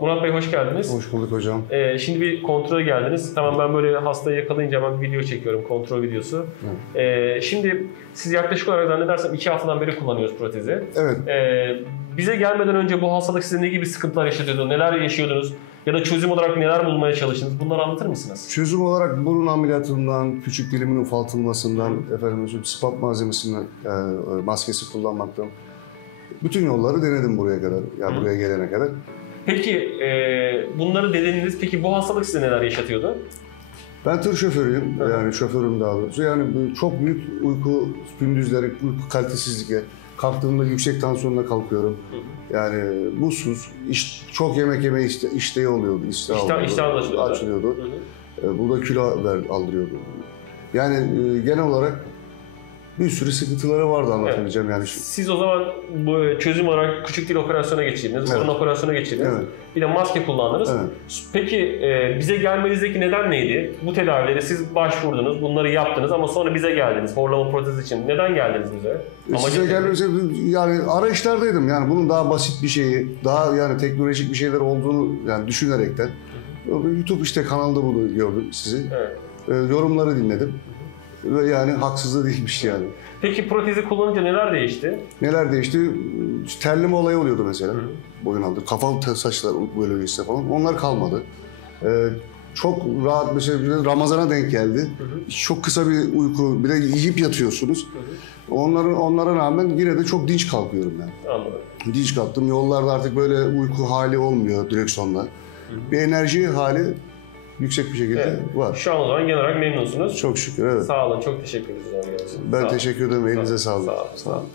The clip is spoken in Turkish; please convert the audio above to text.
Murat Bey hoş geldiniz. Hoş bulduk hocam. Şimdi bir kontrole geldiniz. Tamam, ben böyle hastayı yakalayınca hemen bir video çekiyorum, kontrol videosu. Şimdi siz yaklaşık olarak zannedersem 2 haftadan beri kullanıyoruz protezi. Evet. Bize gelmeden önce bu hastalık size ne gibi sıkıntılar yaşatıyordu, neler yaşıyordunuz ya da çözüm olarak neler bulmaya çalıştınız? Bunları anlatır mısınız? Çözüm olarak burun ameliyatından, küçük dilimin ufaltılmasından, spap malzemesinden, maskesi kullanmaktan bütün yolları denedim buraya kadar, yani buraya gelene kadar. Peki bunları dediniz. Peki bu hastalık size neler yaşatıyordu? Ben tır şoförüyüm, yani şoförüm daha doğrusu. Yani çok büyük uyku gündüzleri, uyku kalitesizlikle, kalktığımda yüksek tansiyonla kalkıyorum. Yani mutsuz, çok yemek yeme iştahı oluyordu, İştah açılıyordu. Bu da kilo aldırıyordu. Yani genel olarak bir sürü sıkıntıları vardı anlatabileceğim yani. Siz o zaman bu çözüm olarak küçük dil operasyona geçirdiniz, burun operasyona geçirdiniz. Evet. Bir de maske kullandınız. Evet. Bize bize gelmenizdeki neden neydi? Bu tedavileri siz başvurdunuz, bunları yaptınız ama sonra bize geldiniz horlama protez için. Neden geldiniz bize? Size gelmenize yani arayışlardaydım yani bunun daha basit bir şeyi, daha yani teknolojik bir şeyler olduğunu yani düşünerekten. YouTube işte kanalda bunu gördüm sizi. Evet. Yorumları dinledim. Ve yani haksız da değilmiş yani. Peki protezi kullanınca neler değişti? Neler değişti? Terleme olayı oluyordu mesela. Boyun aldı. Kafalı saçlar böyle ise falan. Onlar kalmadı. Çok rahat mesela Ramazan'a denk geldi. Çok kısa bir uyku. Bir de yiyip yatıyorsunuz. Onlara rağmen yine de çok dinç kalkıyorum ben. Anladım. Dinç kalktım. Yollarda artık böyle uyku hali olmuyor direksiyonda. Bir enerji hali yüksek bir şekilde var. Şu an o zaman genel olarak memnunsunuz. Çok şükür, evet. Sağ olun, çok teşekkür ederiz. Ben teşekkür ederim, elinize sağlık. Sağ olun.